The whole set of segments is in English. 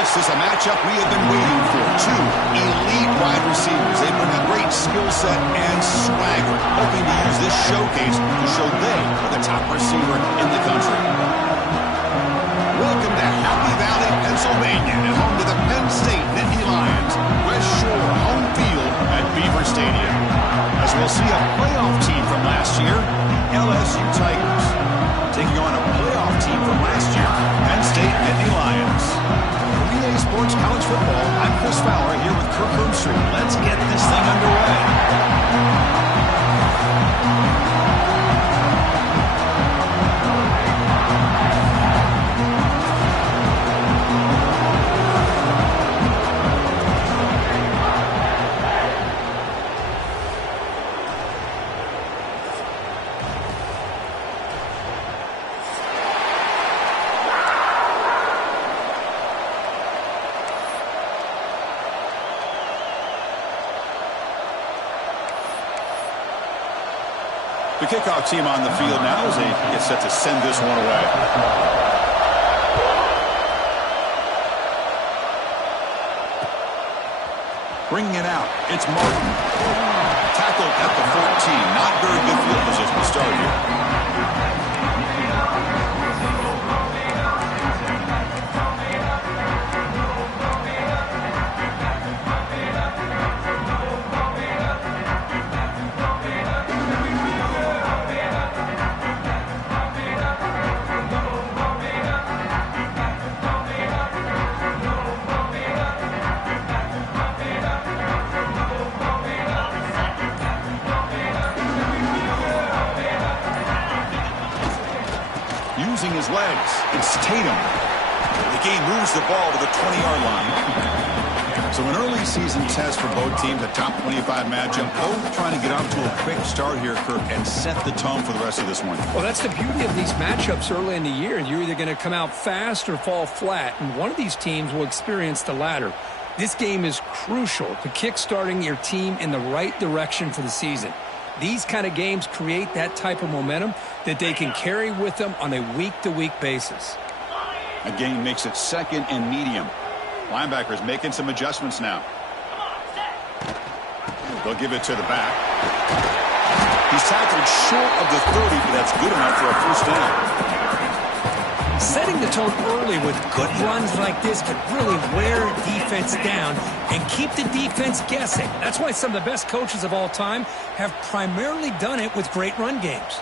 This is a matchup we have been waiting for. Two elite wide receivers. They bring a great skill set and swagger, hoping to use this showcase to show they are the top receiver in the country. Welcome to Happy Valley, Pennsylvania, and home to the Penn State Nittany Lions. West Shore home field at Beaver Stadium. As we'll see a playoff team from last year, LSU Tigers, taking on a playoff team from last year, Penn State Nittany Lions. For EA Sports College Football, I'm Chris Fowler here with Kirk Herbstreit. Let's get this thing underway. The kickoff team on the field now as they get set to send this one away. Bringing it out, it's Martin. Tackled at the 14. Not very good field position to start here. Using his legs, it's Tatum. The game moves the ball to the 20-yard line. So an early season test for both teams, a top 25 matchup. Both trying to get off to a quick start here, Kirk, and set the tone for the rest of this one. Well, that's the beauty of these matchups early in the year. You're either going to come out fast or fall flat, and one of these teams will experience the latter. This game is crucial to kick-starting your team in the right direction for the season. These kind of games create that type of momentum that they can carry with them on a week-to-week basis. A gain makes it second and medium. Linebackers making some adjustments now. They'll give it to the back. He's tackled short of the 30, but that's good enough for a first down. Setting the tone early with good runs like this could really wear defense down and keep the defense guessing. That's why some of the best coaches of all time have primarily done it with great run games.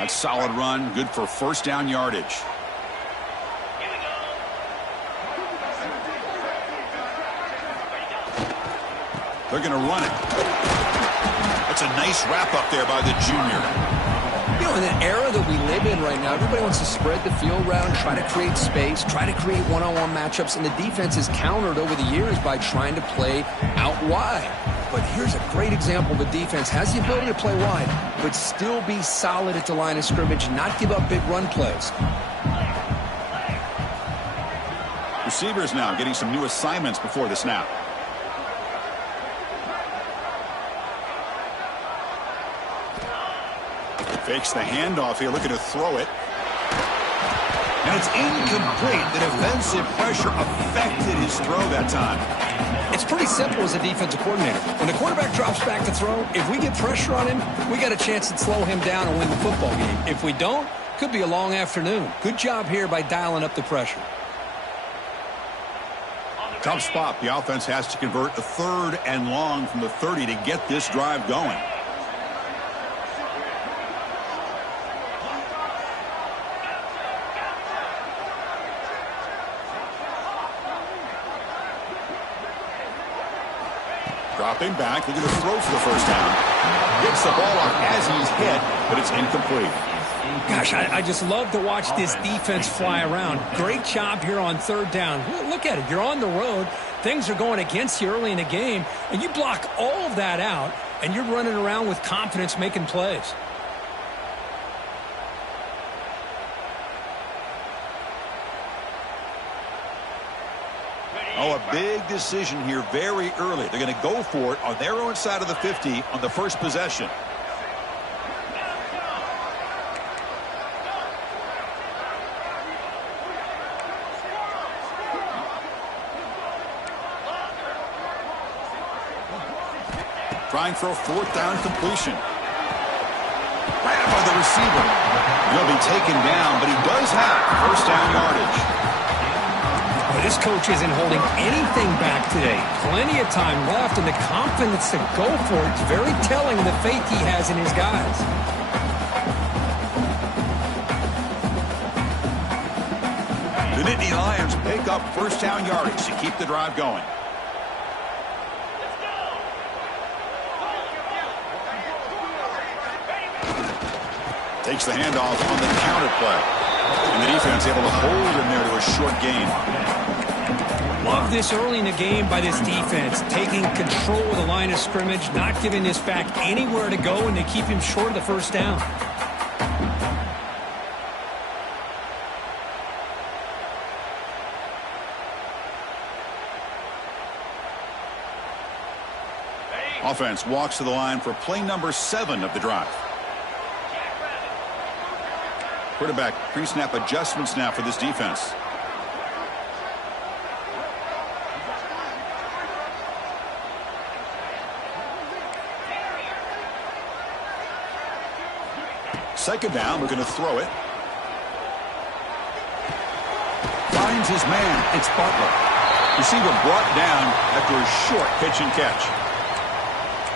That's solid run, good for first down yardage. They're going to run it. That's a nice wrap up there by the junior. You know, in an era that we live in right now, everybody wants to spread the field around, try to create space, try to create one-on-one matchups, and the defense is countered over the years by trying to play out wide. But here's a great example. The defense has the ability to play wide, but still be solid at the line of scrimmage, not give up big run plays. Receivers now getting some new assignments before the snap. Fakes the handoff here, looking to throw it. And it's incomplete. The defensive pressure affected his throw that time. It's pretty simple as a defensive coordinator. When the quarterback drops back to throw, if we get pressure on him, we got a chance to slow him down and win the football game. If we don't, could be a long afternoon. Good job here by dialing up the pressure. Tough spot. The offense has to convert a third and long from the 30 to get this drive going. Dropping back, looking to throw for the first down. Gets the ball off as he's hit, but it's incomplete. Gosh, I just love to watch this defense fly around. Great job here on third down. Look at it. You're on the road. Things are going against you early in the game, and you block all of that out, and you're running around with confidence making plays. Oh, a big decision here very early. They're going to go for it on their own side of the 50 on the first possession. Trying for a fourth down completion. Right by the receiver. He'll be taken down, but he does have first down yardage. Well, this coach isn't holding anything back today. Plenty of time left and the confidence to go for it. It's very telling the faith he has in his guys. The Nittany Lions pick up first down yardage to keep the drive going. Takes the handoff on the counter play. And the defense able to hold him there to a short gain. Love this early in the game by this defense. Taking control of the line of scrimmage, not giving this back anywhere to go, and they keep him short of the first down. Offense walks to the line for play number 7 of the drive. Quarterback pre-snap adjustments now for this defense. Second down, we're going to throw it. Finds his man. It's Butler. Receiver brought down after a short pitch and catch.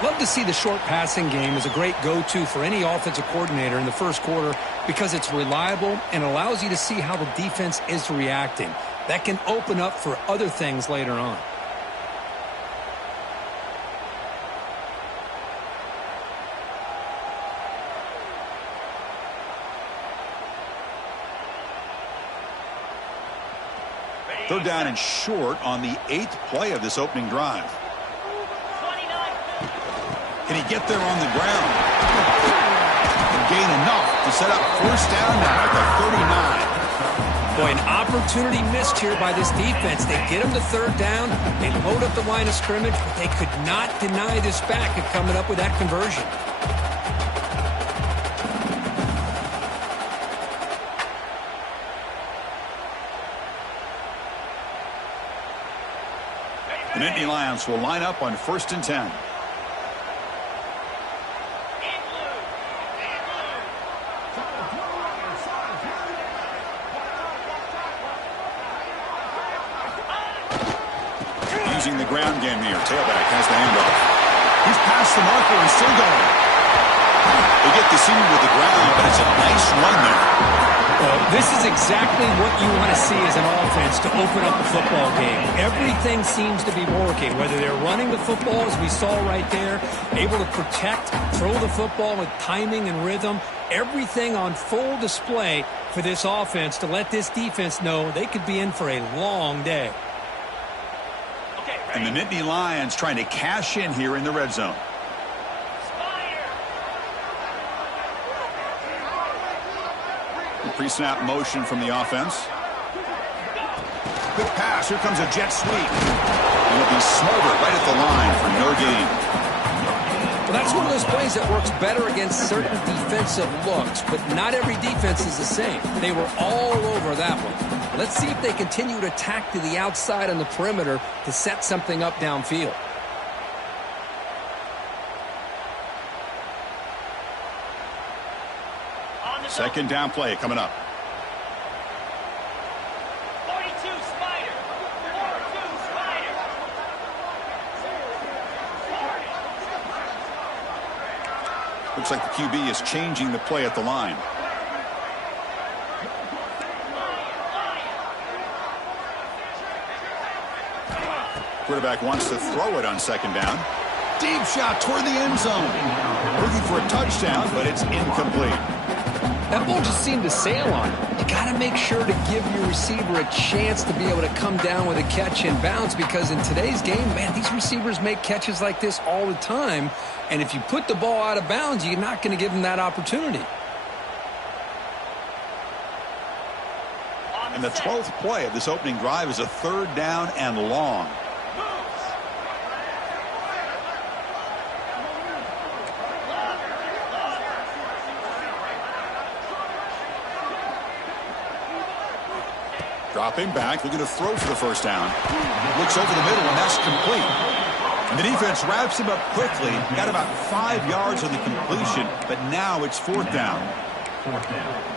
Love to see the short passing game as a great go-to for any offensive coordinator in the first quarter because it's reliable and allows you to see how the defense is reacting. That can open up for other things later on. Third down and short on the 8th play of this opening drive. Can he get there on the ground? And gain enough to set up first down now at the 39. Boy, an opportunity missed here by this defense. They get him to third down. They load up the line of scrimmage, but they could not deny this back of coming up with that conversion. The Nittany Lions will line up on 1st and 10. Using the ground game here. Tailback has the handoff. He's past the marker and still going. They get the senior with the ground, but it's a nice run there. Well, this is exactly what you want to see as an offense to open up the football game. Everything seems to be working, whether they're running the football, as we saw right there, able to protect, throw the football with timing and rhythm. Everything on full display for this offense to let this defense know they could be in for a long day. And the Nittany Lions trying to cash in here in the red zone. Pre-snap motion from the offense. Good pass. Here comes a jet sweep. And it'll be smothered right at the line for no gain. Well, that's one of those plays that works better against certain defensive looks, but not every defense is the same. They were all over that one. Let's see if they continue to attack to the outside on the perimeter to set something up downfield. Second down play coming up. 42 Spider. 42 Spider. Looks like the QB is changing the play at the line. Quarterback wants to throw it on second down. Deep shot toward the end zone. Looking for a touchdown, but it's incomplete. That ball just seemed to sail on it. You got to make sure to give your receiver a chance to be able to come down with a catch and bounce, because in today's game, man, these receivers make catches like this all the time. And if you put the ball out of bounds, you're not going to give them that opportunity. And the 12th play of this opening drive is a 3rd down and long. Dropping back, looking to throw for the first down. Looks over the middle, and that's complete. And the defense wraps him up quickly. Got about 5 yards on the completion, but now it's 4th down. 4th down.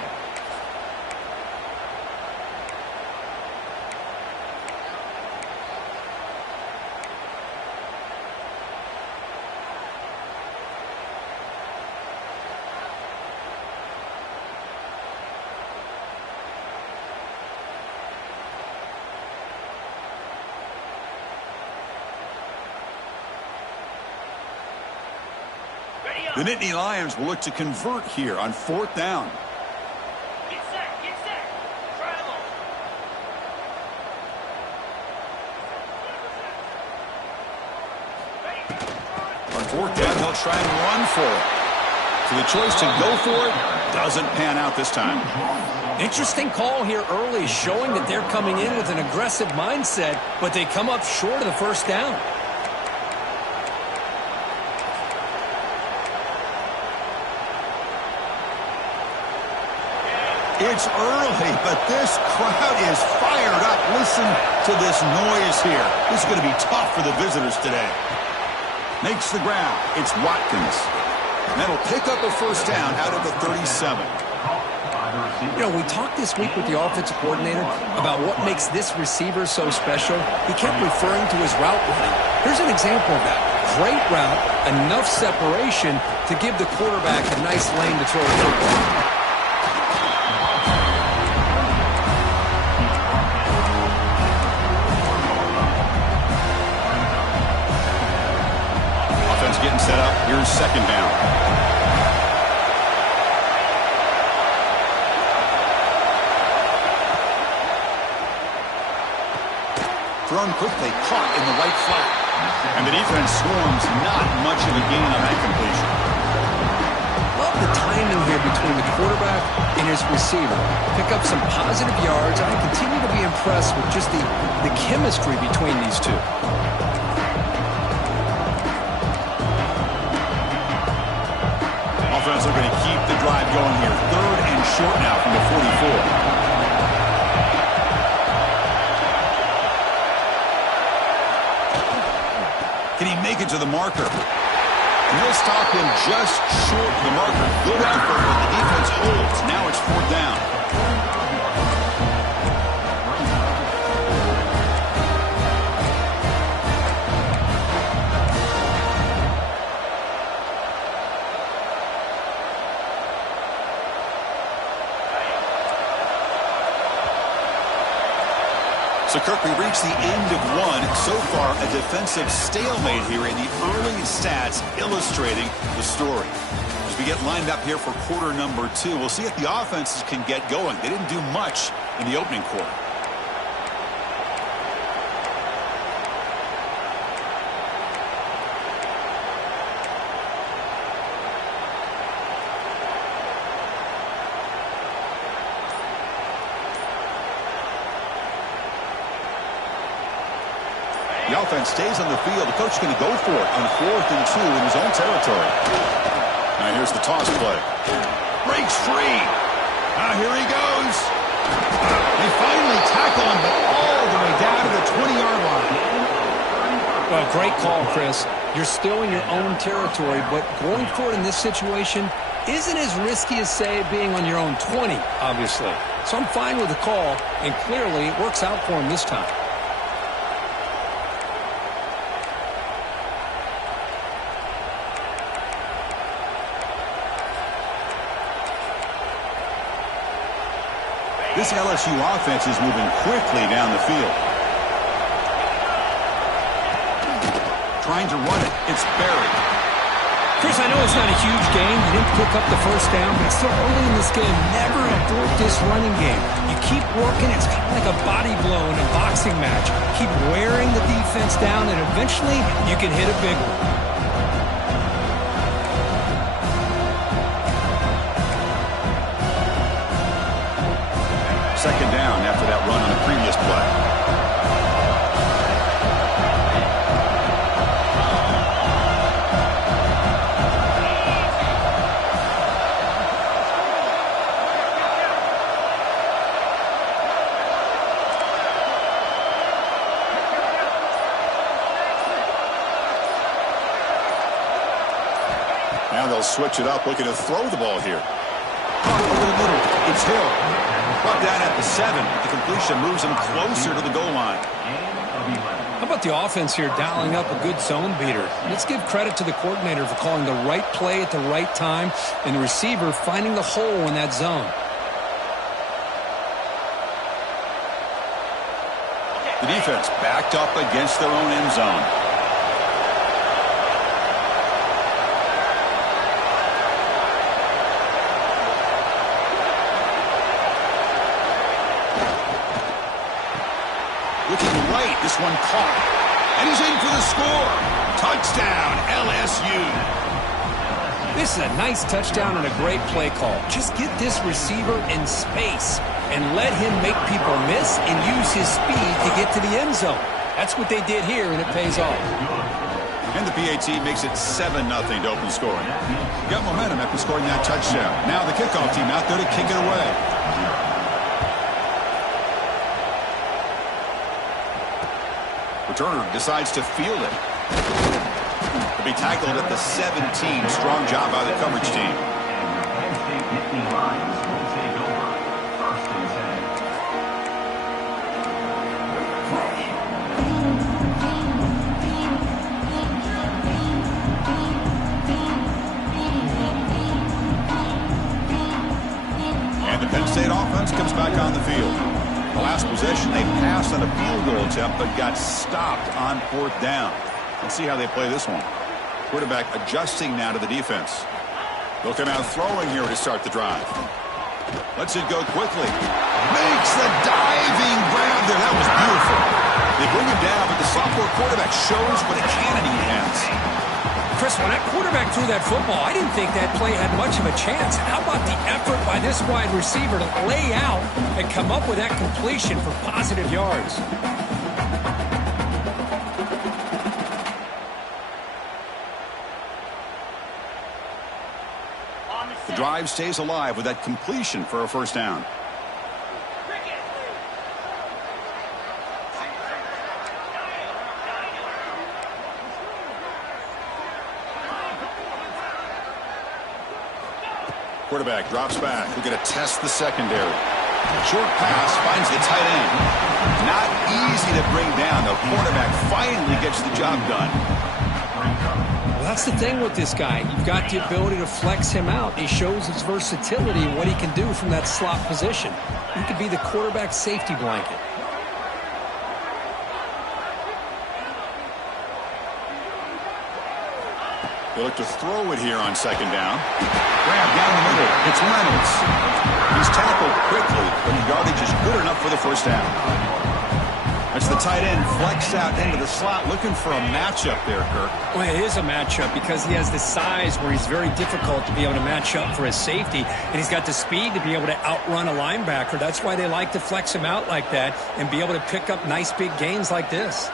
The Nittany Lions will look to convert here on 4th down. Get set, get set. Travel. On 4th down, he'll try and run for it. So the choice to go for it doesn't pan out this time. Interesting call here early, showing that they're coming in with an aggressive mindset, but they come up short of the first down. It's early, but this crowd is fired up. Listen to this noise here. This is going to be tough for the visitors today. Makes the grab. It's Watkins. And that'll pick up a first down out of the 37. You know, we talked this week with the offensive coordinator about what makes this receiver so special. He kept referring to his route running. Here's an example of that. Great route, enough separation to give the quarterback a nice lane to throw the football. Getting set up. Here's 2nd down. Thrown quickly, caught in the right flat. And the defense swarms, not much of a gain on that completion. Love the timing here between the quarterback and his receiver. Pick up some positive yards. I continue to be impressed with just the chemistry between these two. Offense are going to keep the drive going here. 3rd and short now from the 44. Can he make it to the marker? And he'll stop him just short of the marker. Good effort, but the defense holds. Now it's 4th down. So, Kirk, we reached the end of one. So far, a defensive stalemate here in the early stats illustrating the story. As we get lined up here for quarter number 2, we'll see if the offenses can get going. They didn't do much in the opening quarter. The offense stays on the field. The coach is going to go for it on 4th and 2 in his own territory. Now here's the toss play. Breaks free. Now here he goes. They finally tackle him, but all the way down to the 20-yard line. Well, great call, Chris. You're still in your own territory, but going for it in this situation isn't as risky as, say, being on your own 20, obviously. So I'm fine with the call, and clearly it works out for him this time. This LSU offense is moving quickly down the field. Trying to run it. It's buried. Chris, I know it's not a huge game. You didn't pick up the first down, but it's still early in this game. Never abort this running game. You keep working. It's kind of like a body blow in a boxing match. Keep wearing the defense down, and eventually you can hit a big one. 2nd down. down after that run on the previous play. Now they'll switch it up, looking to throw the ball here. Over the middle, it's Hill. Brought down at the 7. The completion moves him closer to the goal line. How about the offense here dialing up a good zone beater? Let's give credit to the coordinator for calling the right play at the right time and the receiver finding the hole in that zone. The defense backed up against their own end zone. Looking right, this one caught. And he's in for the score. Touchdown, LSU. This is a nice touchdown and a great play call. Just get this receiver in space and let him make people miss and use his speed to get to the end zone. That's what they did here, and it pays off. And the PAT makes it 7-0 to open scoring. Got momentum after scoring that touchdown. Now the kickoff team out there to kick it away. Returner decides to field it. To be tackled at the 17. Strong job by the coverage team. And the Penn State offense comes back on the field. The last possession, they passed on a field goal attempt, but got stopped on 4th down. Let's see how they play this one. Quarterback adjusting now to the defense. They'll come out throwing here to start the drive. Lets it go quickly. Makes the diving grab there. That was beautiful. They bring him down, but the sophomore quarterback shows what a cannon he has. Chris, when that quarterback threw that football, I didn't think that play had much of a chance. How about the effort by this wide receiver to lay out and come up with that completion for positive yards? The drive stays alive with that completion for a first down. Quarterback drops back. We're going to test the secondary. Short pass finds the tight end. Not easy to bring down. The quarterback finally gets the job done. Well, that's the thing with this guy. You've got the ability to flex him out. He shows his versatility and what he can do from that slot position. He could be the quarterback's safety blanket. They look to throw it here on 2nd down. Grab down the middle. It's Reynolds. He's tackled quickly, but the yardage is good enough for the first down. That's the tight end flexed out into the slot, looking for a matchup there, Kirk. Well, it is a matchup because he has the size where he's very difficult to be able to match up for his safety, and he's got the speed to be able to outrun a linebacker. That's why they like to flex him out like that and be able to pick up nice big gains like this.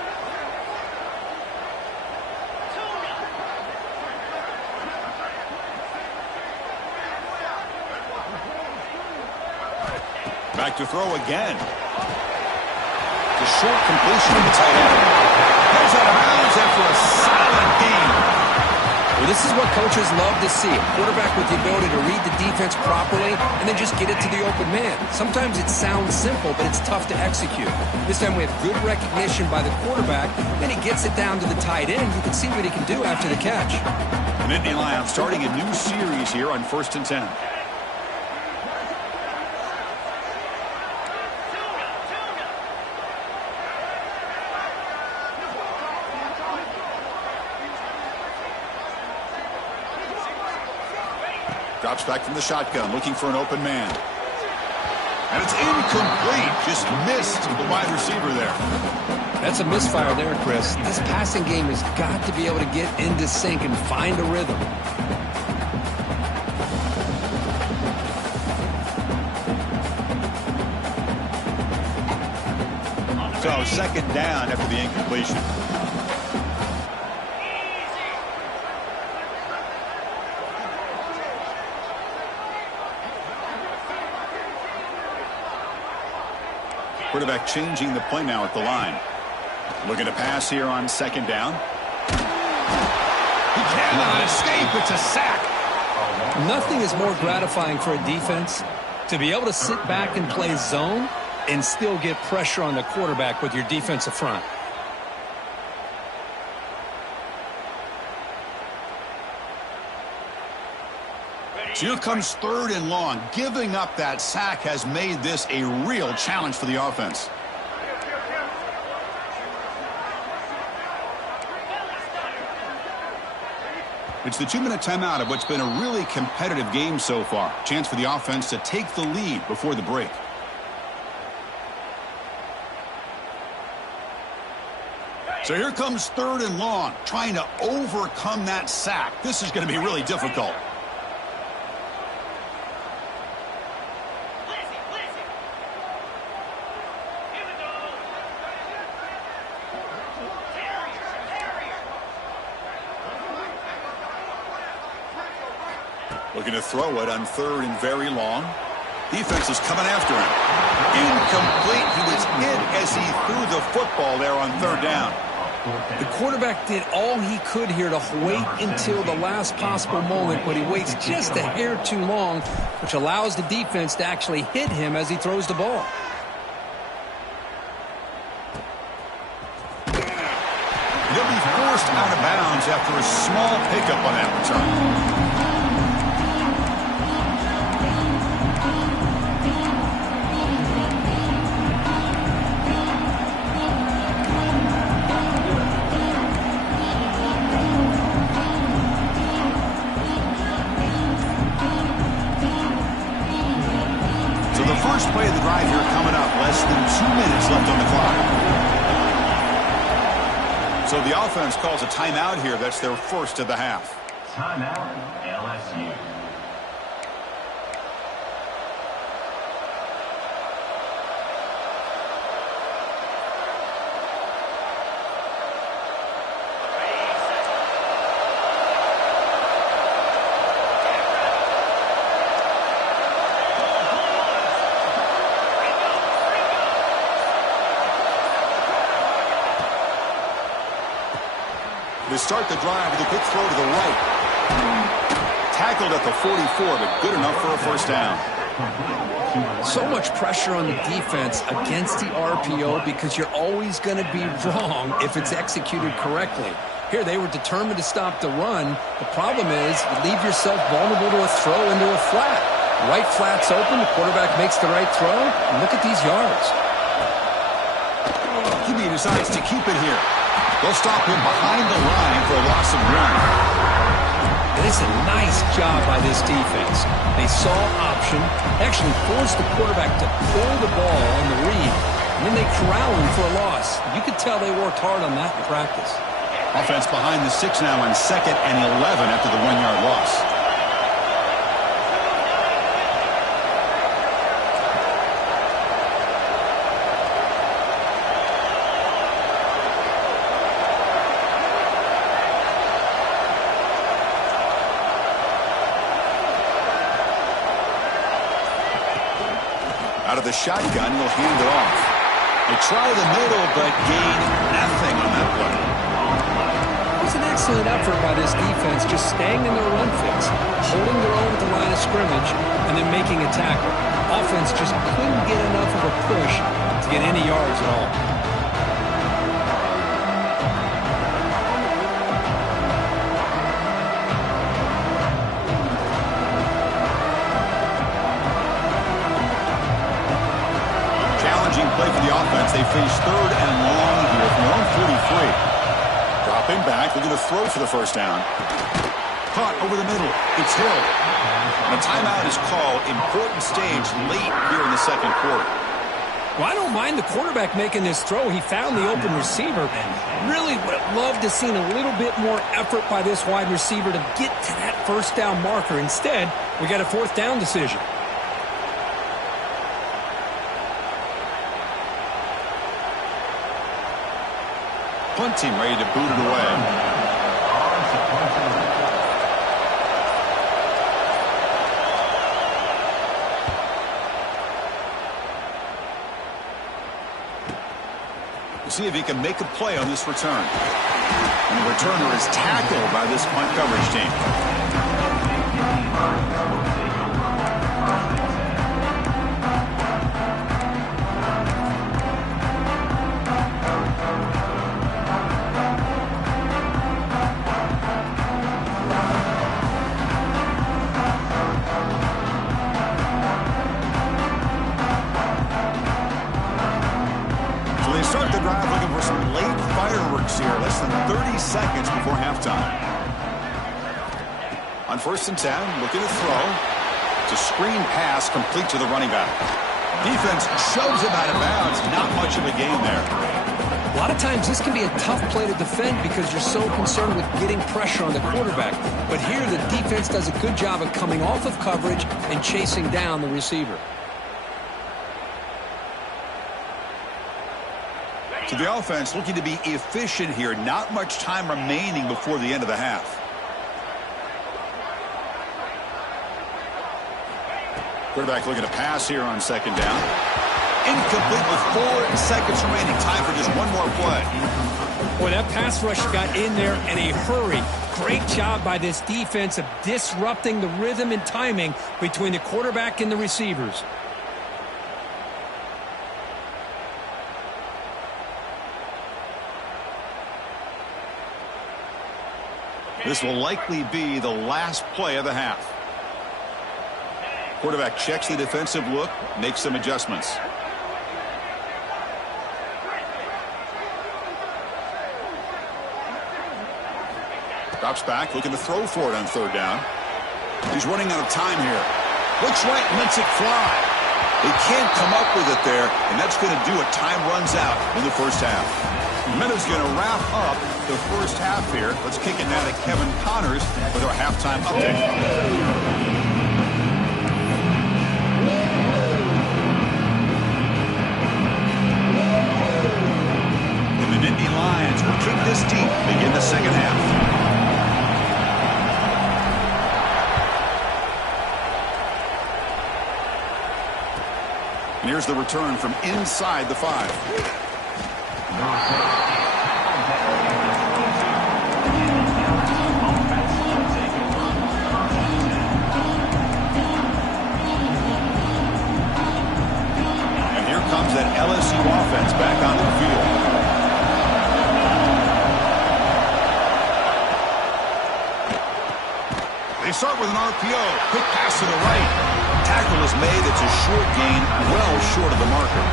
Back to throw again. The short completion to the tight end. Goes out of bounds after a solid game. Well, this is what coaches love to see. A quarterback with the ability to read the defense properly and then just get it to the open man. Sometimes it sounds simple, but it's tough to execute. This time we have good recognition by the quarterback. Then he gets it down to the tight end. You can see what he can do after the catch. The Nittany Lions starting a new series here on 1st and 10. Drops back from the shotgun, looking for an open man. And it's incomplete. Just missed the wide receiver there. That's a misfire there, Chris. This passing game has got to be able to get into sync and find a rhythm. So second down after the incompletion. Quarterback changing the play now at the line. Looking to pass here on second down. He cannot escape. It's a sack. Nothing is more gratifying for a defense to be able to sit back and play zone and still get pressure on the quarterback with your defensive front. So here comes third and long. Giving up that sack has made this a real challenge for the offense. It's the 2-minute timeout of what's been a really competitive game so far. Chance for the offense to take the lead before the break. So here comes third and long, trying to overcome that sack. This is going to be really difficult. Looking to throw it on third and very long. Defense is coming after him. Incomplete. He was hit as he threw the football there on third down. The quarterback did all he could here to wait until the last possible moment, but he waits just a hair too long, which allows the defense to actually hit him as he throws the ball. He'll be forced out of bounds after a small pickup on that return. First play of the drive here coming up. Less than 2 minutes left on the clock. So the offense calls a timeout here. That's their first of the half. Timeout, LSU. To start the drive with a quick throw to the right. Tackled at the 44, but good enough for a first down. So much pressure on the defense against the RPO because you're always going to be wrong if it's executed correctly. Here they were determined to stop the run. The problem is you leave yourself vulnerable to a throw into a flat. Right flat's open, the quarterback makes the right throw, and look at these yards. He decides to keep it here. They'll stop him behind the line for a loss of 1. And it's a nice job by this defense. They saw option, actually forced the quarterback to pull the ball on the read, and then they corral him for a loss. You could tell they worked hard on that in practice. Offense behind the 6 now on 2nd and 11 after the 1-yard loss. Out of the shotgun, he'll hand it off. They try the middle, but gain nothing on that play. It was an excellent effort by this defense, just staying in their run fix, holding their own at the line of scrimmage, and then making a tackle. Offense just couldn't get enough of a push to get any yards at all. Play for the offense. They face third and long here from their own 43. Dropping back, looking to throw for the first down. Caught over the middle. It's Hill. And a timeout is called. Important stage late here in the second quarter. Well, I don't mind the quarterback making this throw. He found the open receiver. Really would have loved to seen a little bit more effort by this wide receiver to get to that first down marker. Instead, we got a fourth down decision. punt team ready to boot it away. See if he can make a play on this return. And the returner is tackled by this punt coverage team. Start the drive looking for some late fireworks here. Less than 30 seconds before halftime. On 1st and 10, looking to throw. It's a screen pass complete to the running back. Defense shoves him out of bounds. Not much of a gain there. A lot of times this can be a tough play to defend because you're so concerned with getting pressure on the quarterback. But here the defense does a good job of coming off of coverage and chasing down the receiver. So the offense looking to be efficient here. Not much time remaining before the end of the half. Quarterback looking to pass here on 2nd down. Incomplete with 4 seconds remaining. Time for just one more play. Boy, that pass rush got in there in a hurry. Great job by this defense of disrupting the rhythm and timing between the quarterback and the receivers. This will likely be the last play of the half. Quarterback checks the defensive look, makes some adjustments. Drops back, looking to throw for it on 3rd down. He's running out of time here. Looks right, lets it fly. He can't come up with it there, and that's going to do it. Time runs out in the first half. Meadows going to wrap up the first half here. Let's kick it now to Kevin Connors with our halftime update. The Nittany Lions will kick this deep, begin the second half. And here's the return from inside the 5. And here comes that LSU offense back onto the field. They start with an RPO. Quick pass to the right. Tackle is made. It's a short gain, well short of the marker.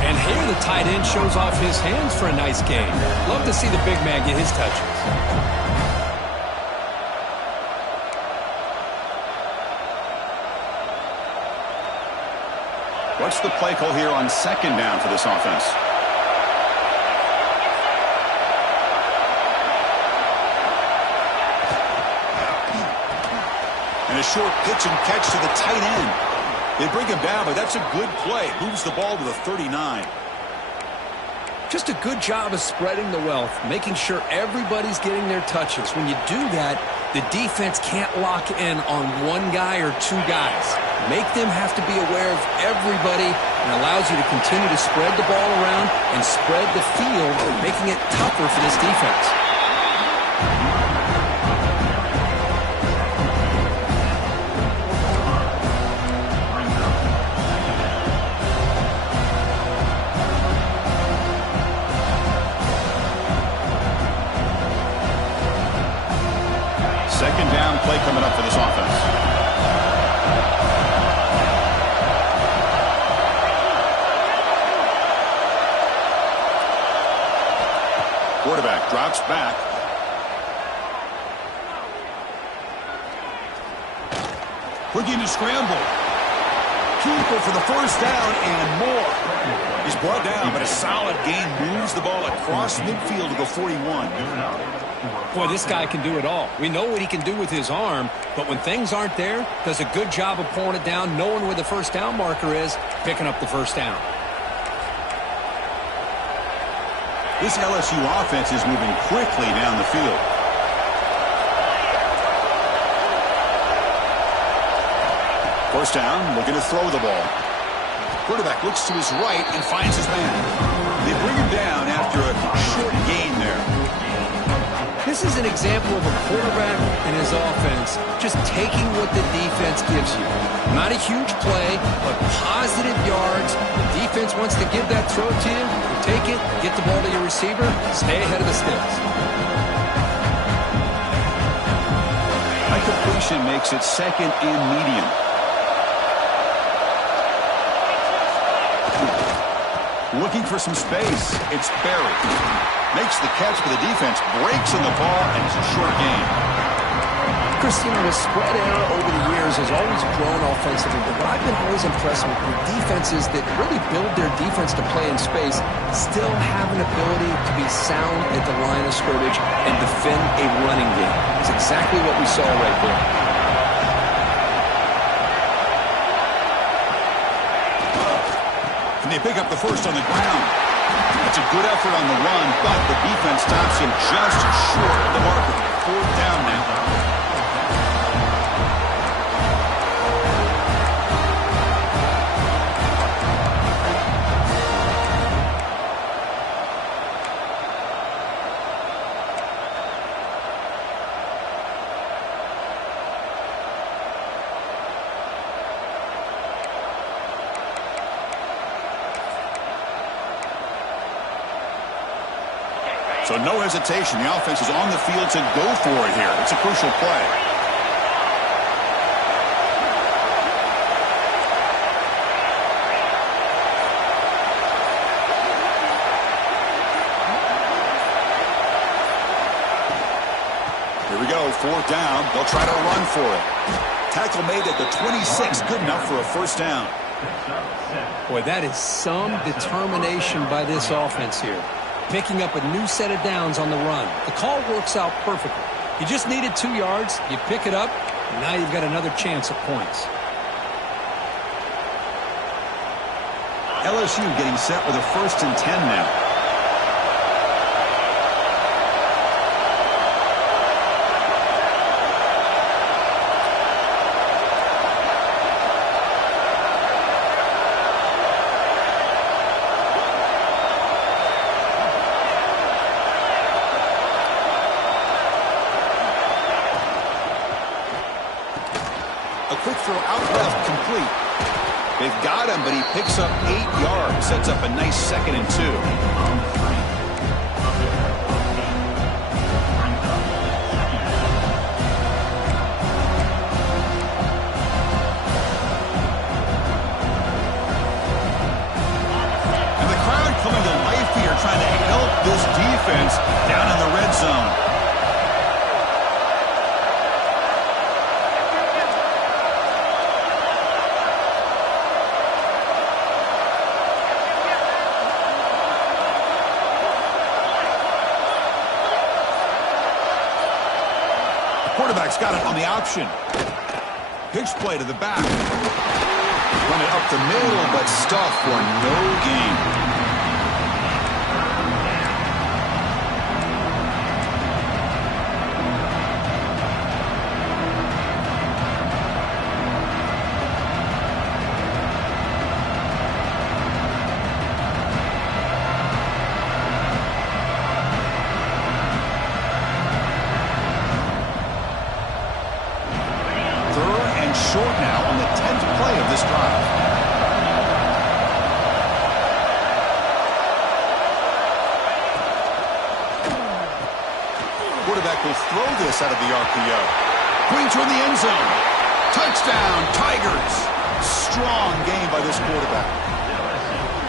And here the tight end shows off his hands for a nice gain. Love to see the big man get his touches. What's the play call here on 2nd down for this offense? And a short pitch and catch to the tight end. They bring him down, but that's a good play. Moves the ball to the 39. Just a good job of spreading the wealth, making sure everybody's getting their touches. When you do that, the defense can't lock in on one guy or 2 guys. Make them have to be aware of everybody, and allows you to continue to spread the ball around and spread the field, making it tougher for this defense. Second down play coming up for this offense. Quarterback drops back. Looking to scramble. Keeper for the first down and more. He's brought down, but a solid gain moves the ball across midfield to the 41. Boy, this guy can do it all. We know what he can do with his arm, but when things aren't there, does a good job of pulling it down, knowing where the first down marker is, picking up the first down. This LSU offense is moving quickly down the field. First down, looking to throw the ball. Quarterback looks to his right and finds his man. They bring him down after a short gain there. This is an example of a quarterback and his offense just taking what the defense gives you. Not a huge play, but positive yards. The defense wants to give that throw to you. You take it, get the ball to your receiver, stay ahead of the sticks. That completion makes it second and medium. Looking for some space. It's Berry. Makes the catch, but the defense breaks in the ball, and it's a short gain. Christine, the spread era over the years has always grown offensively, but what I've been always impressed with defenses that really build their defense to play in space still have an ability to be sound at the line of scrimmage and defend a running game. It's exactly what we saw right there. They pick up the first on the ground. That's a good effort on the run, but the defense stops him just short of the marker. Fourth down now. So no hesitation. The offense is on the field to go for it here. It's a crucial play. Here we go. Fourth down. They'll try to run for it. Tackle made at the 26. Good enough for a first down. Boy, that is some determination by this offense here. Picking up a new set of downs on the run. The call works out perfectly. You just needed 2 yards, you pick it up, and now you've got another chance at points. LSU getting set with a 1st and 10 now. Quick throw out left, complete. They've got him, but he picks up 8 yards. Sets up a nice 2nd and 2. And the crowd coming to life here, trying to help this defense down in the red zone. Quarterback's got it on the option. Pitch play to the back. Run it up the middle, but stuffed for no gain. Short now on the 10th play of this drive. Quarterback will throw this out of the RPO. Going toward the end zone. Touchdown, Tigers. Strong game by this quarterback.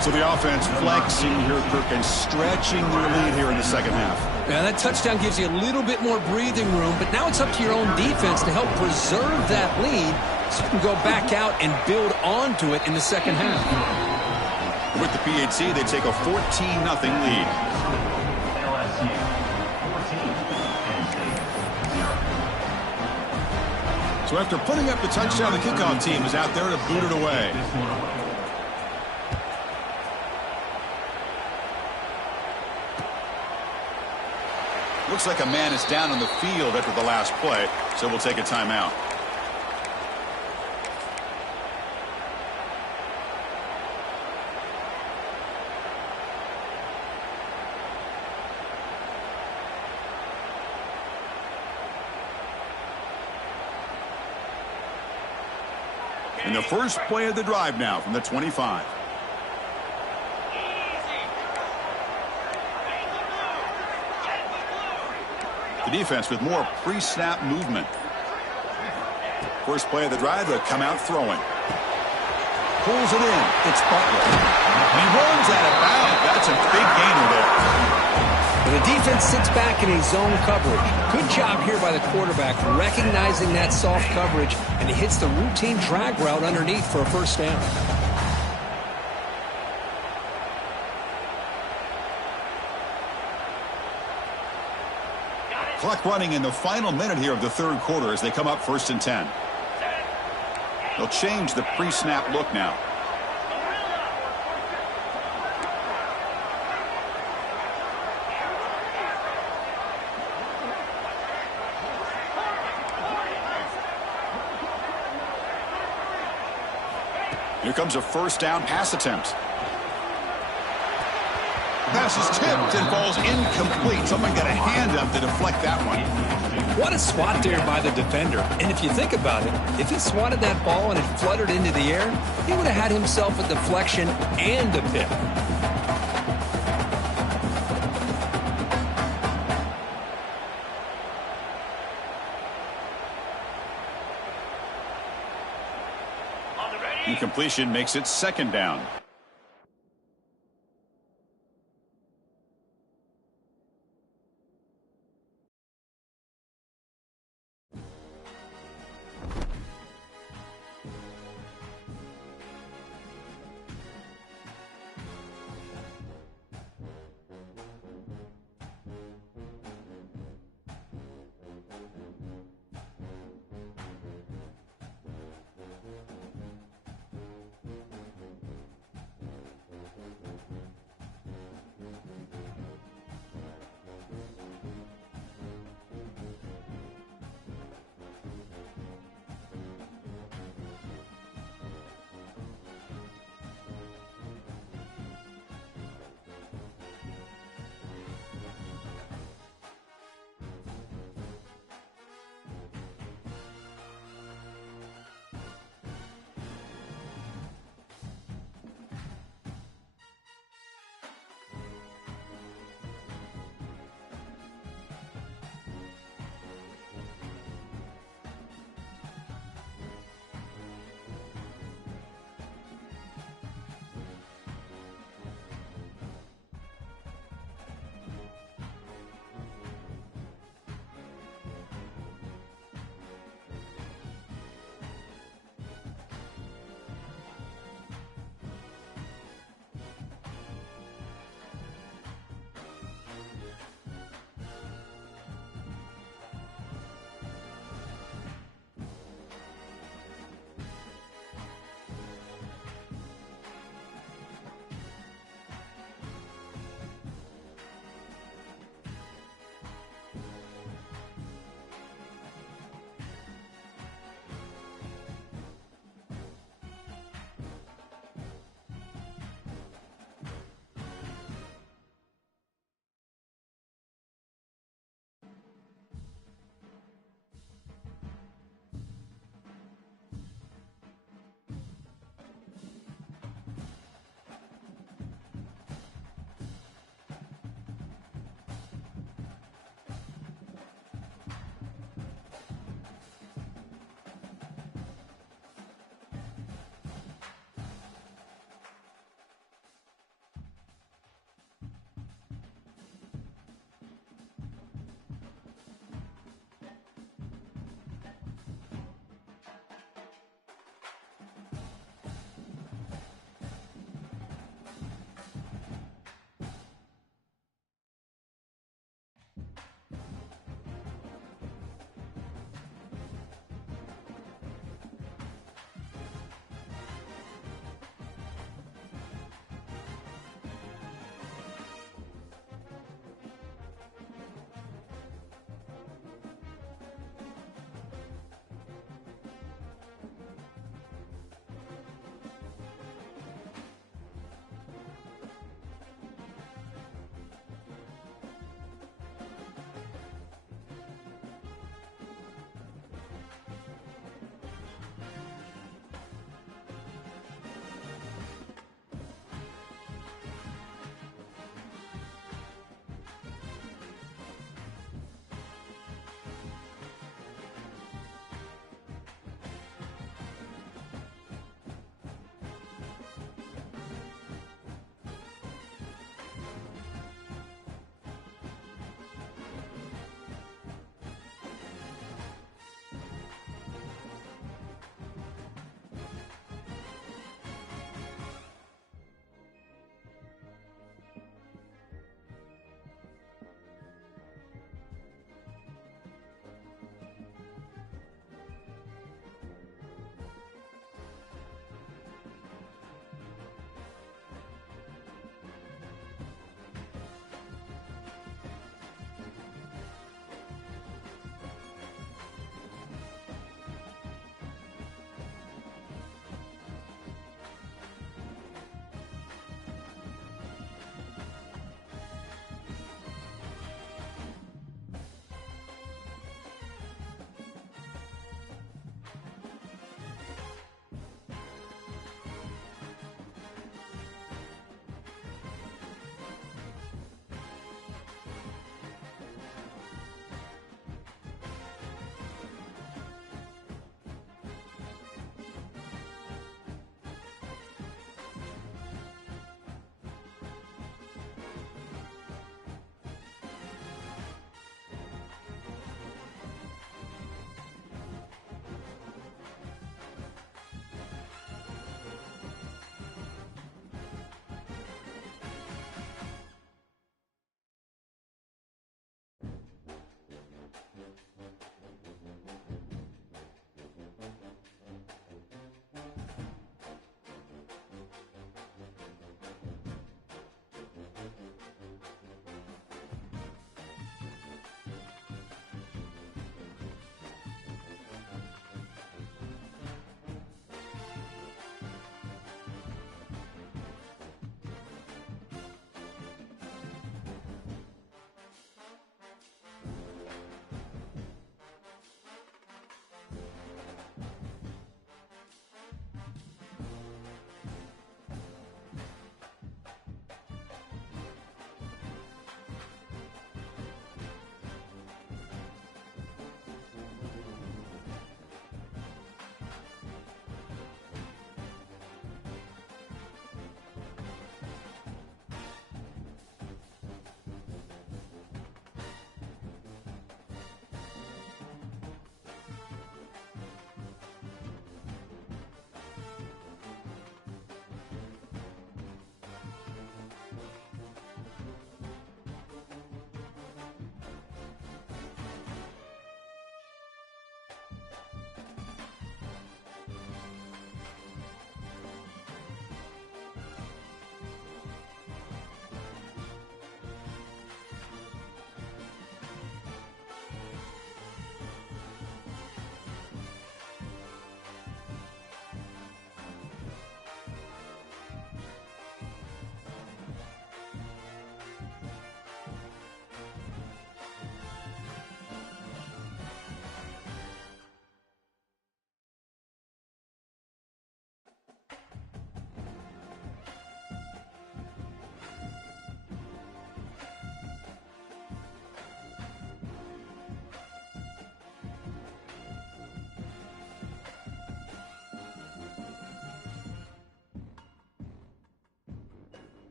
So the offense flexing here, Kirk, and stretching their lead here in the second half. Yeah, that touchdown gives you a little bit more breathing room, but now it's up to your own defense to help preserve that lead so you can go back out and build onto it in the second half. With the PHC, they take a 14-0 lead. LSU 14, So after putting up the touchdown, the kickoff team is out there to boot it away. Looks like a man is down on the field after the last play, so we'll take a timeout. And the first play of the drive now from the 25. The defense with more pre-snap movement. First play of the drive, they'll come out throwing. Pulls it in. It's Butler. And he runs out of bounds. That's a big gainer there. And the defense sits back in a zone coverage. Good job here by the quarterback recognizing that soft coverage, and he hits the routine drag route underneath for a first down. Clock running in the final minute here of the third quarter as they come up 1st and 10. They'll change the pre-snap look now. Here comes a first down pass attempt. Pass is tipped and falls incomplete. Someone got a hand up to deflect that one. What a swat there by the defender. And if you think about it, if he swatted that ball and it fluttered into the air, he would have had himself a deflection and a pick. Incompletion makes it 2nd down.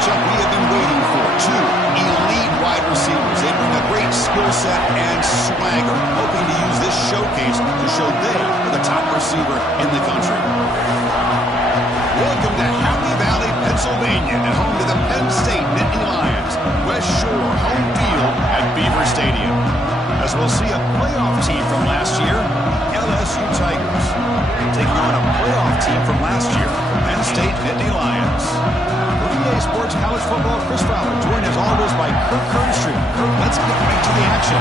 matchup we have been waiting for. Two elite wide receivers. They bring a great skill set and swagger, hoping to use this showcase to show they are the top receiver in the country. Welcome to Happy Valley, Pennsylvania, and home to the Penn State Nittany Lions. West Shore home field at Beaver Stadium. As we'll see a playoff team from last year, LSU Tigers, taking on a playoff team from last year, Penn State Nittany Lions. For EA Sports College Football, Chris Fowler, joined as always by Kirk Kernstream. Kirk, let's get right to the action.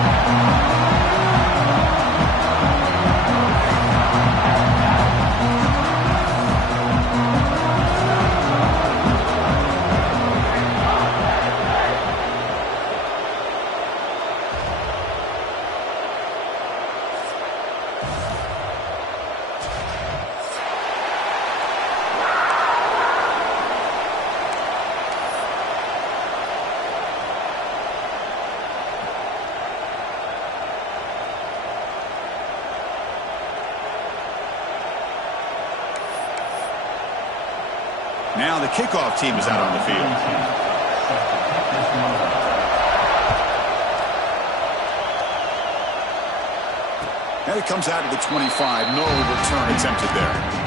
Now the kickoff team is out on the field. And it comes out to the 25. No return attempted there.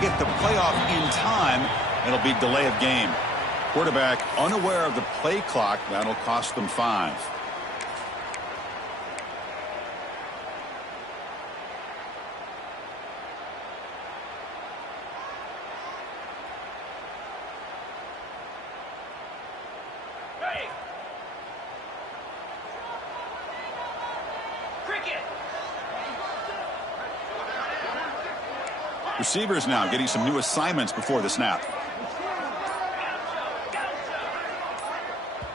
Get the playoff in time, it'll be delay of game. Quarterback unaware of the play clock. That'll cost them 5. Ready. Cricket. Receivers now getting some new assignments before the snap.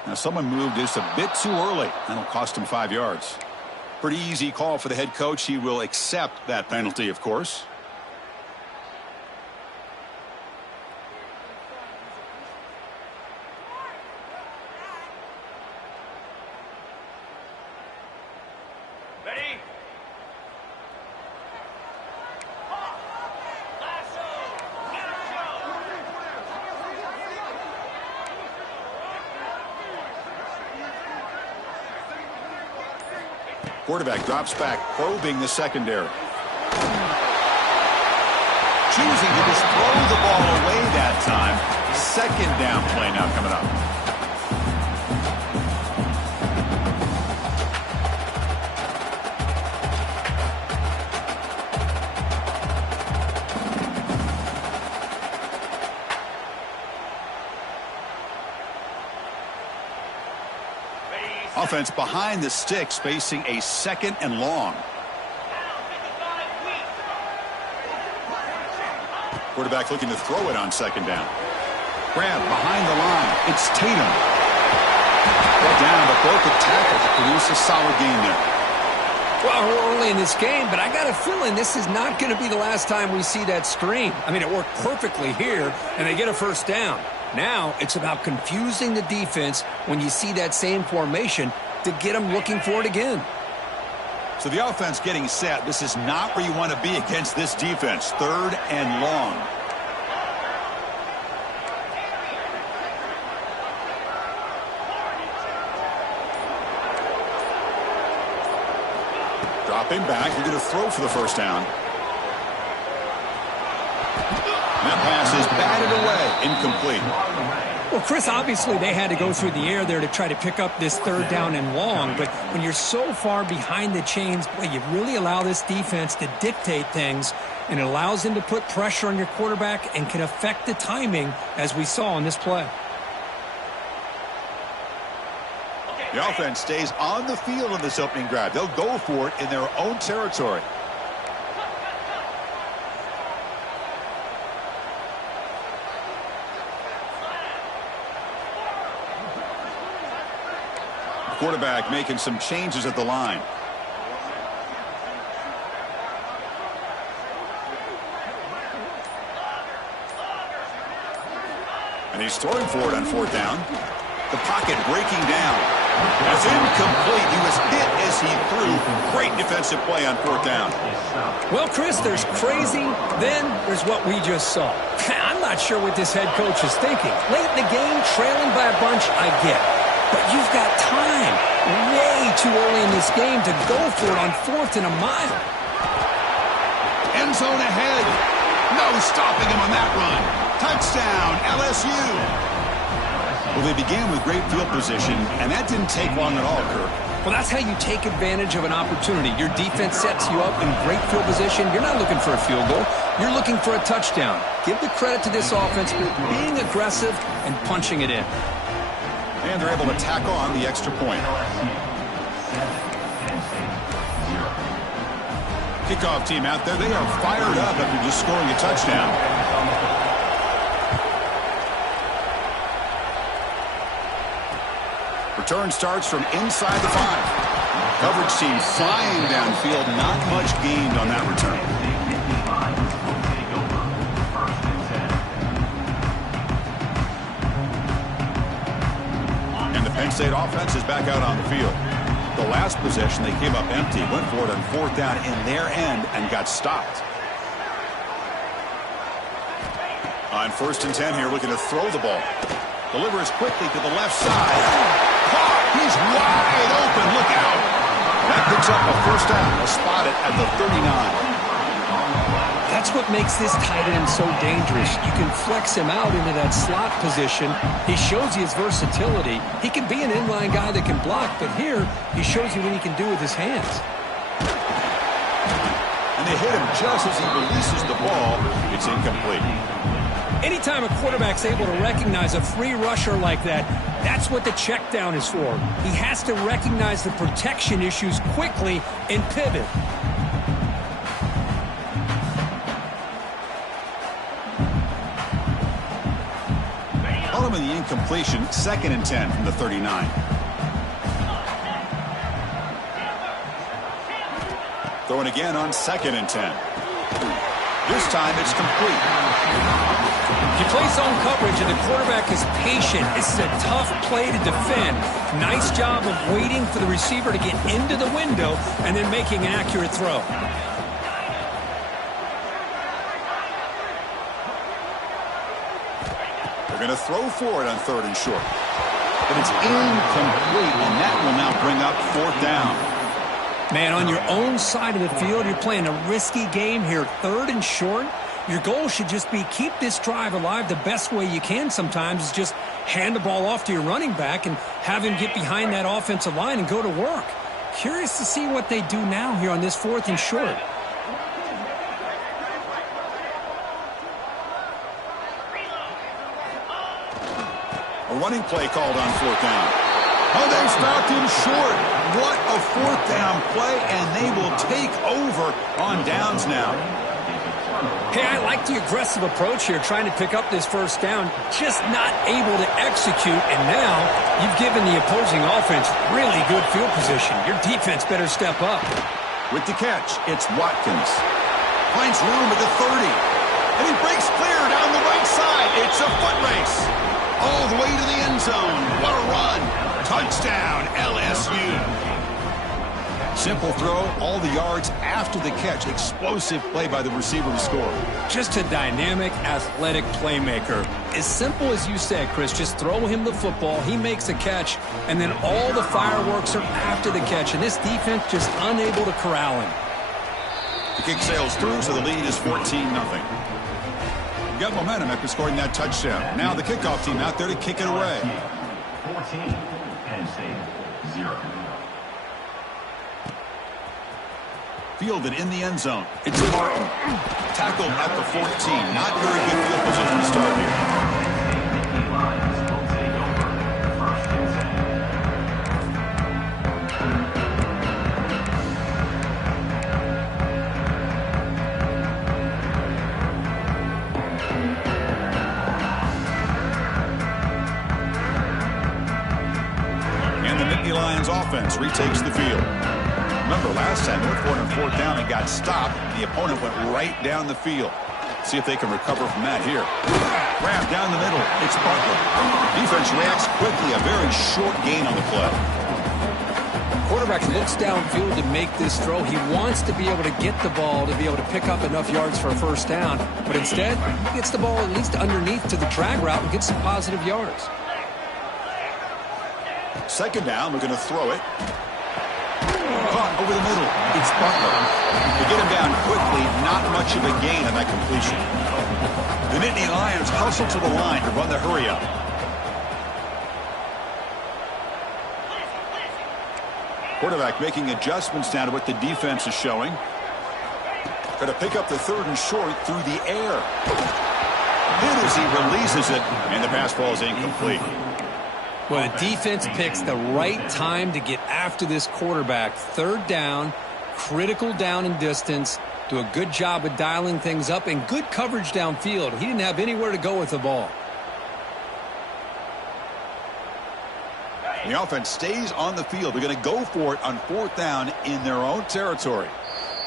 Now someone moved just a bit too early. That'll cost him 5 yards. Pretty easy call for the head coach. He will accept that penalty, of course. Ready. Quarterback drops back, probing the secondary. Choosing to just throw the ball away that time. Second down play now coming up. Offense behind the sticks, facing a 2nd and long. Quarterback looking to throw it on 2nd down. Grab behind the line. It's Tatum. Brought down, but broke the tackle to produce a solid gain there. Well, we're early in this game, but I got a feeling this is not going to be the last time we see that screen. I mean, it worked perfectly here, and they get a first down. Now it's about confusing the defense when you see that same formation to get them looking for it again. So the offense getting set. This is not where you want to be against this defense. 3rd and long. Dropping back. You're going to throw for the first down. That pass is batted away. Incomplete. Well, Chris, obviously they had to go through the air there to try to pick up this 3rd down and long. But when you're so far behind the chains, boy, you really allow this defense to dictate things. And it allows them to put pressure on your quarterback and can affect the timing, as we saw in this play. The offense stays on the field in this opening drive. They'll go for it in their own territory. Quarterback making some changes at the line. And he's throwing for it on 4th down. The pocket breaking down. It's incomplete. He was hit as he threw. Great defensive play on 4th down. Well, Chris, there's crazy, then there's what we just saw. I'm not sure what this head coach is thinking. Late in the game, trailing by a bunch, I get it. But you've got time. Way too early in this game to go for it on 4th and a mile. End zone ahead. No stopping him on that run. Touchdown, LSU. Well, they began with great field position, and that didn't take long at all, Kirk. Well, that's how you take advantage of an opportunity. Your defense sets you up in great field position. You're not looking for a field goal. You're looking for a touchdown. Give the credit to this offense for being aggressive and punching it in. And they're able to tack on the extra point. Kickoff team out there, they are fired up after just scoring a touchdown. Return starts from inside the 5. Coverage team flying downfield. Not much gained on that return. And the Penn State offense is back out on the field. The last possession, they came up empty. Went for it on 4th down in their end and got stopped. On 1st and 10 here, looking to throw the ball. Delivers quickly to the left side. He's wide open. Look out. That picks up a 1st down. They'll spot it at the 39. That's what makes this tight end so dangerous. You can flex him out into that slot position. He shows you his versatility. He can be an inline guy that can block, but here he shows you what he can do with his hands. And they hit him just as he releases the ball. It's incomplete. Anytime a quarterback's able to recognize a free rusher like that, that's what the check down is for. He has to recognize the protection issues quickly and pivot. Following the incompletion, 2nd and 10 from the 39. Throwing again on 2nd and 10. This time it's complete. If you play zone coverage and the quarterback is patient, this is a tough play to defend. Nice job of waiting for the receiver to get into the window and then making an accurate throw. They're going to throw for it on 3rd and short. But it's incomplete, and that will now bring up 4th down. Man, on your own side of the field, you're playing a risky game here. 3rd and short. Your goal should just be keep this drive alive the best way you can sometimes is just hand the ball off to your running back and have him get behind that offensive line and go to work. Curious to see what they do now here on this 4th and short. A running play called on 4th down. Oh, they stopped him short. What a 4th down play, and they will take over on downs now. Hey, I like the aggressive approach here, trying to pick up this 1st down, just not able to execute, and now you've given the opposing offense really good field position. Your defense better step up. With the catch, it's Watkins. Finds room at the 30, and he breaks clear down the right side. It's a foot race. All the way to the end zone. What a run. Touchdown, LSU. Simple throw, all the yards after the catch. Explosive play by the receiver to score. Just a dynamic, athletic playmaker. As simple as you said, Chris, just throw him the football, he makes a catch, and then all the fireworks are after the catch, and this defense just unable to corral him. The kick sails through, so the lead is 14-0. Got momentum after scoring that touchdown. Now the kickoff team out there to kick it away. 14, Penn State, 0. Fielded in the end zone. It's Martin. Tackled at the 14. Not very good field position to start here. offense retakes the field. Remember, last time they went for it on fourth down and got stopped. The opponent went right down the field. See if they can recover from that here. Grab down the middle. It's Butler. Defense reacts quickly. A very short gain on the play. Quarterback looks downfield to make this throw. He wants to be able to get the ball to be able to pick up enough yards for a first down. But instead, he gets the ball at least underneath to the drag route and gets some positive yards. Second down, we're going to throw it. Caught over the middle. It's Butler. They get him down quickly. Not much of a gain on that completion. The Nittany Lions hustle to the line to run the hurry up. Quarterback making adjustments now to what the defense is showing. Going to pick up the third and short through the air. Hit as he releases it, and the pass ball is incomplete. Well, the defense picks the right time to get after this quarterback. Third down, critical down and distance. Do a good job of dialing things up and good coverage downfield. He didn't have anywhere to go with the ball. The offense stays on the field. They're going to go for it on fourth down in their own territory.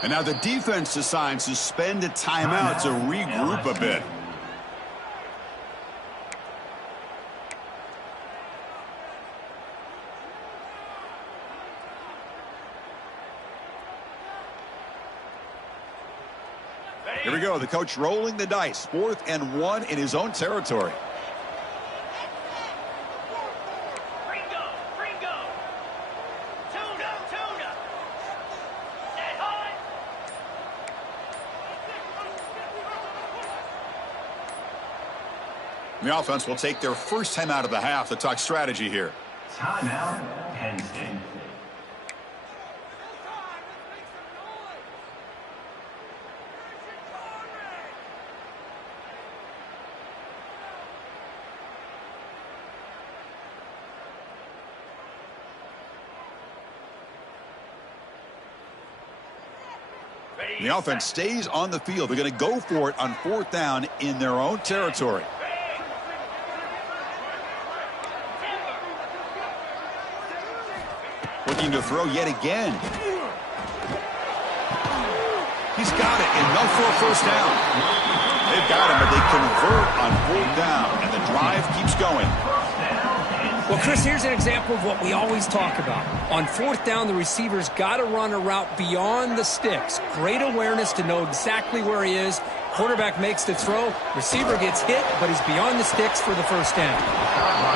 And now the defense decides to spend a timeout to regroup a bit. Here we go. The coach rolling the dice. 4th and 1 in his own territory. The offense will take their first time out of the half to talk strategy here. Timeout, Penn State. The offense stays on the field. They're going to go for it on fourth down in their own territory. Looking to throw yet again. He's got it. Enough for a first down. They've got him, but they convert on fourth down, and the drive keeps going. Well, Chris, here's an example of what we always talk about. On fourth down, the receiver's got to run a route beyond the sticks. Great awareness to know exactly where he is. Quarterback makes the throw. Receiver gets hit, but he's beyond the sticks for the first down.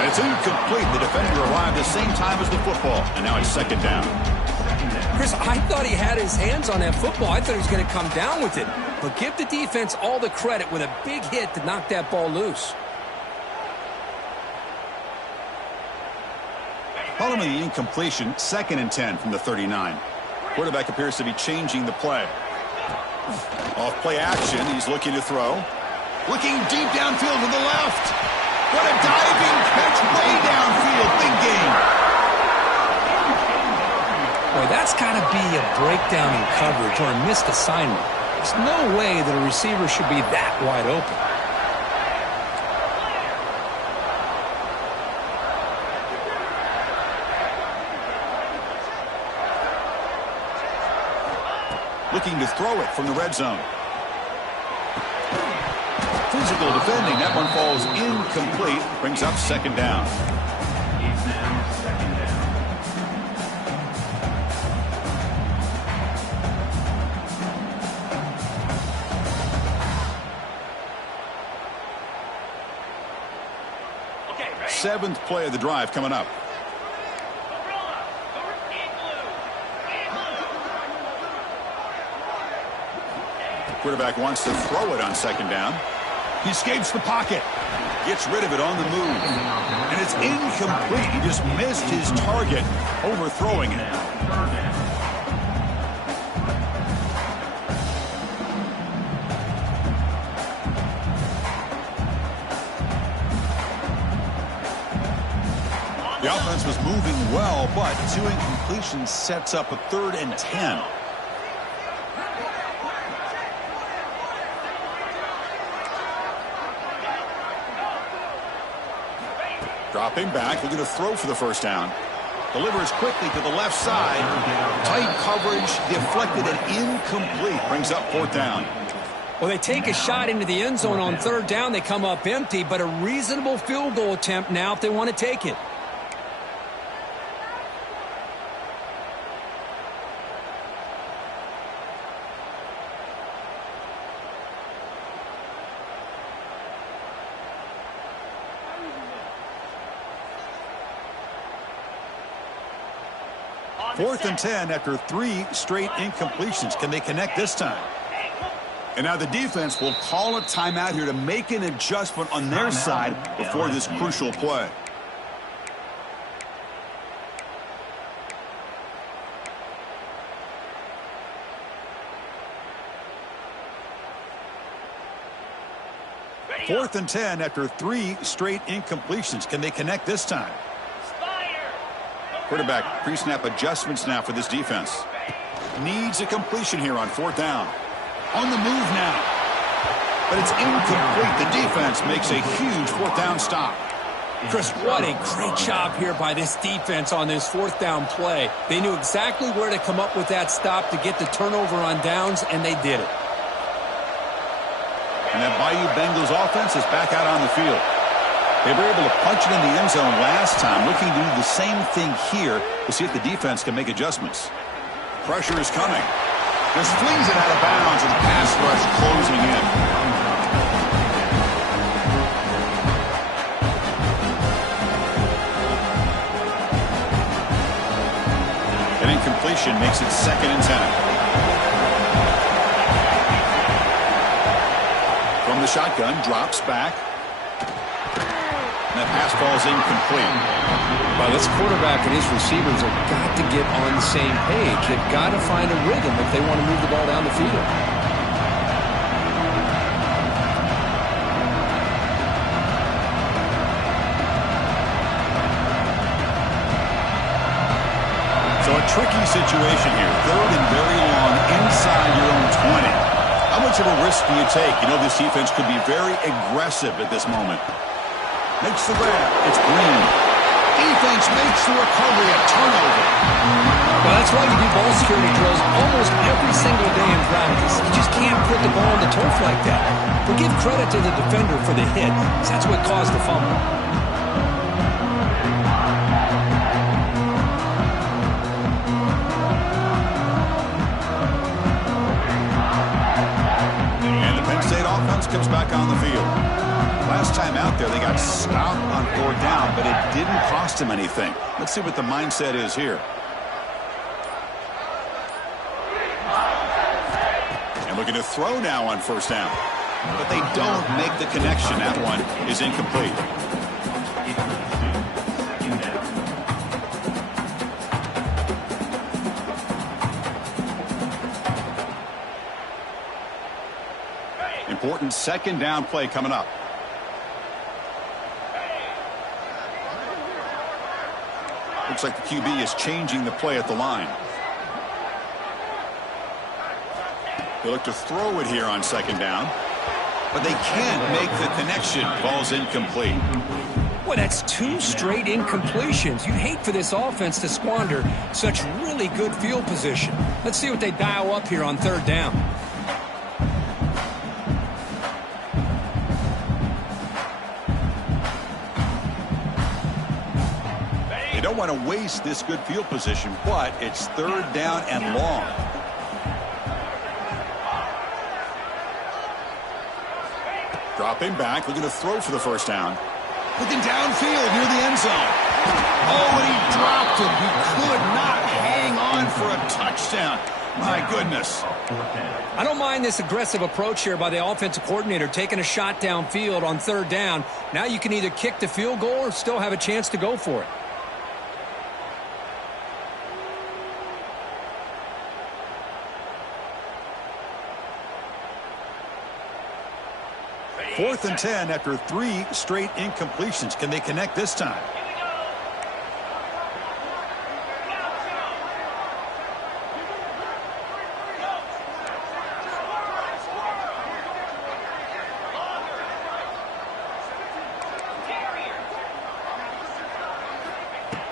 And it's incomplete. The defender arrived the same time as the football, and now it's second down. Chris, I thought he had his hands on that football. I thought he was going to come down with it. But give the defense all the credit with a big hit to knock that ball loose. Following the incompletion, 2nd and 10 from the 39. Quarterback appears to be changing the play. Off play action, he's looking to throw. Looking deep downfield to the left. What a diving catch way downfield. Big game. Boy, that's got to be a breakdown in coverage or a missed assignment. There's no way that a receiver should be that wide open. Looking to throw it from the red zone. Physical defending. That one falls incomplete. Brings up second down. It's now second down. Okay, ready? 7th play of the drive coming up. Quarterback wants to throw it on second down. He escapes the pocket. Gets rid of it on the move. And it's incomplete. He just missed his target, overthrowing it. The offense was moving well, but 2 incompletions sets up a 3rd and 10. Dropping back, looking to throw for the first down. Delivers quickly to the left side. Tight coverage, deflected and incomplete. Brings up 4th down. Well, they take a shot into the end zone on 3rd down. They come up empty, but a reasonable field goal attempt now if they want to take it. Fourth and 10 after 3 straight incompletions. Can they connect this time? And now the defense will call a timeout here to make an adjustment on their side before this crucial play. Fourth and 10 after 3 straight incompletions. Can they connect this time? Quarterback pre-snap adjustments now for this defense. Needs a completion here on 4th down. On the move now. But it's incomplete. The defense makes a huge 4th down stop. Chris, what a great job here by this defense on this 4th down play. They knew exactly where to come up with that stop to get the turnover on downs, and they did it. And that Bayou Bengals offense is back out on the field. They were able to punch it in the end zone last time, looking to do the same thing here to see if the defense can make adjustments. Pressure is coming. Just flings it out of bounds, and the pass rush closing in. An incompletion makes it 2nd and 10. From the shotgun, drops back. And that pass falls incomplete. Well, this quarterback and his receivers have got to get on the same page. They've got to find a rhythm if they want to move the ball down the field. So a tricky situation here. 3rd and very long inside your own 20. How much of a risk do you take? You know this defense could be very aggressive at this moment. Makes the grab. It's Green. Defense makes the recovery, a turnover. Well, that's why you do ball security drills almost every single day in practice. You just can't put the ball on the turf like that. But give credit to the defender for the hit, because that's what caused the fumble. And the Penn State offense comes back on the field. Last time out there, they got stopped on 4th down, but it didn't cost them anything. Let's see what the mindset is here. And looking to throw now on 1st down. But they don't make the connection. That one is incomplete. Important 2nd down play coming up. Looks like the QB is changing the play at the line. They look to throw it here on 2nd down. But they can't make the connection. Ball's incomplete. Well, that's 2 straight incompletions. You'd hate for this offense to squander such really good field position. Let's see what they dial up here on 3rd down. Don't want to waste this good field position, but it's 3rd down and long. Dropping back, looking to throw for the 1st down. Looking downfield near the end zone. Oh, and he dropped him. He could not hang on for a touchdown. My goodness. I don't mind this aggressive approach here by the offensive coordinator, taking a shot downfield on 3rd down. Now you can either kick the field goal or still have a chance to go for it. Fourth and 10 after 3 straight incompletions. Can they connect this time?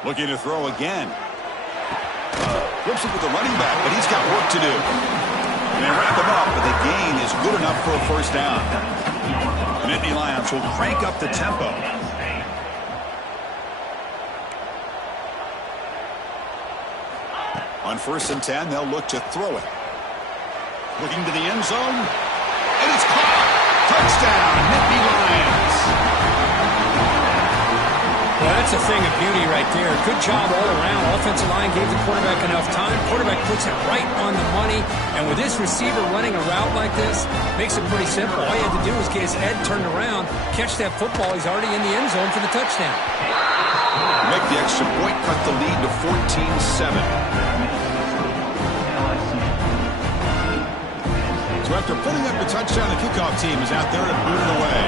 Looking to throw again. Flips it with the running back, but he's got work to do. And they wrap him up, but the gain is good enough for a first down. The Nittany Lions will crank up the tempo. On 1st and 10, they'll look to throw it. Looking to the end zone. And it's caught. Touchdown, Nittany Lions. Well, that's a thing of beauty right there. Good job all around. Offensive line gave the quarterback enough time. Quarterback puts it right on the money. And with this receiver running a route like this, makes it pretty simple. All you had to do was get his head turned around, catch that football. He's already in the end zone for the touchdown. Make the extra point, cut the lead to 14-7. So after putting up the touchdown, the kickoff team is out there to boot it away.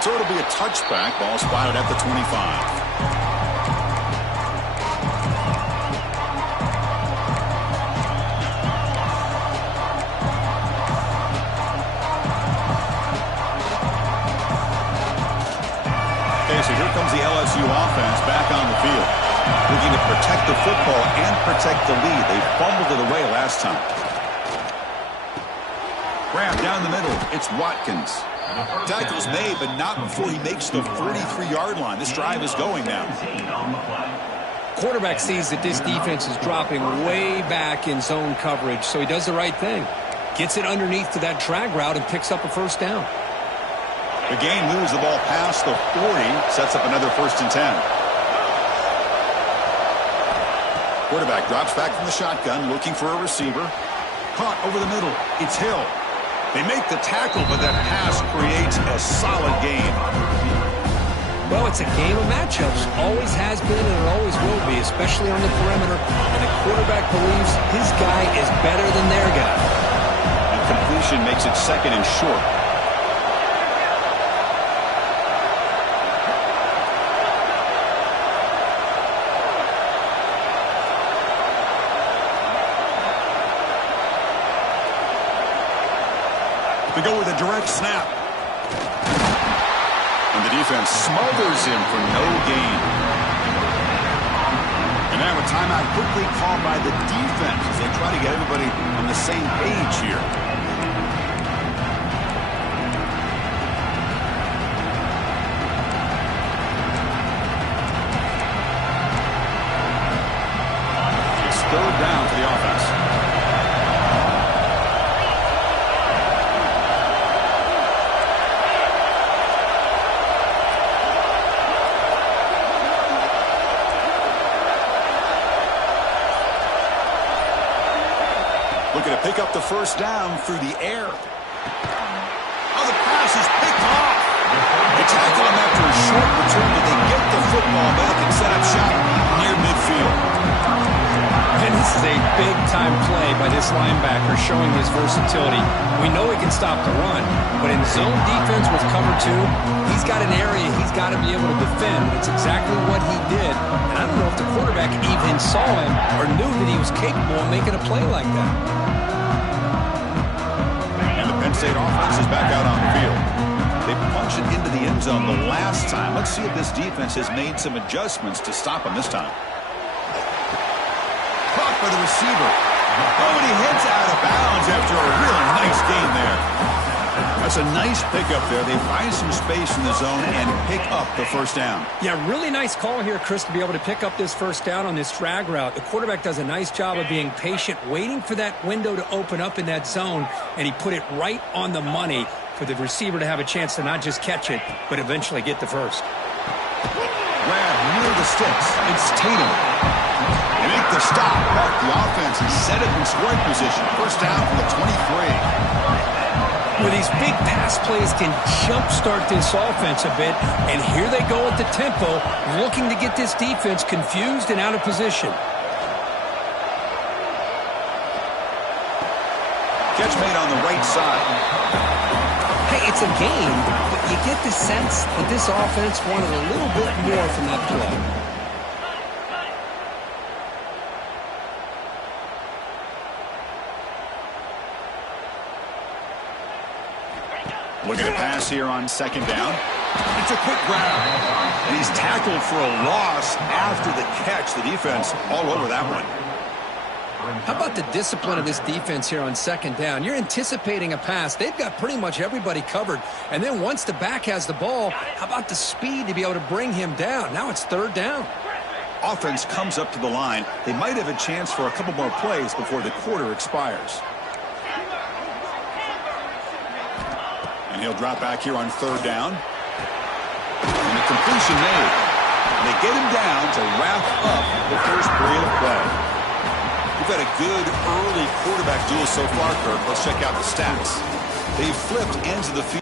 So it'll be a touchback. Ball spotted at the 25. So here comes the LSU offense back on the field. Looking to protect the football and protect the lead. They fumbled it away last time. Grab down the middle. It's Watkins. Tackle's made, but not before he makes the 43-yard line. This drive is going now. Quarterback sees that this defense is dropping way back in zone coverage, so he does the right thing. Gets it underneath to that drag route and picks up a first down. The gain moves the ball past the 40, sets up another 1st and 10. Quarterback drops back from the shotgun, looking for a receiver. Caught over the middle. It's Hill. They make the tackle, but that pass creates a solid game. Well, it's a game of matchups. Always has been and it always will be, especially on the perimeter. And the quarterback believes his guy is better than their guy. And completion makes it 2nd and short. They go with a direct snap. And the defense smothers him for no gain. And now a timeout quickly called by the defense as they try to get everybody on the same page here. It's 3rd down for the offense. Looking to pick up the first down through the air. Oh, the pass is picked off. They tackle him after a short return, but they get the football back and set up shop near midfield. And this is a big-time play by this linebacker showing his versatility. We know he can stop the run, but in zone defense with cover 2, he's got an area he's got to be able to defend. It's exactly what he did. And I don't know if the quarterback even saw him or knew that he was capable of making a play like that. And the Penn State offense is back out on the field. They punched it into the end zone the last time. Let's see if this defense has made some adjustments to stop him this time. Caught by the receiver. Oh, and he heads out of bounds after a really nice gain there. That's a nice pickup there. They find some space in the zone and pick up the first down. Yeah, really nice call here, Chris, to be able to pick up this first down on this drag route. The quarterback does a nice job of being patient, waiting for that window to open up in that zone, and he put it right on the money for the receiver to have a chance to not just catch it, but eventually get the first. Grab near the sticks. It's Tatum. They make the stop, but the offense is set up in scoring position. First down from the 23. Where these big pass plays can jumpstart this offense a bit, and here they go at the tempo, looking to get this defense confused and out of position. Catch made on the right side. Hey, it's a game, but you get the sense that this offense wanted a little bit more from that play. Looking to pass here on second down. It's a quick grab. And he's tackled for a loss after the catch. The defense all over that one. How about the discipline of this defense here on second down? You're anticipating a pass. They've got pretty much everybody covered. And then once the back has the ball, how about the speed to be able to bring him down? Now it's third down. Offense comes up to the line. They might have a chance for a couple more plays before the quarter expires. And he'll drop back here on third down. And the completion made. And they get him down to wrap up the first period of play. We've had a good early quarterback duel so far, Kirk. Let's check out the stats. They've flipped ends of the field.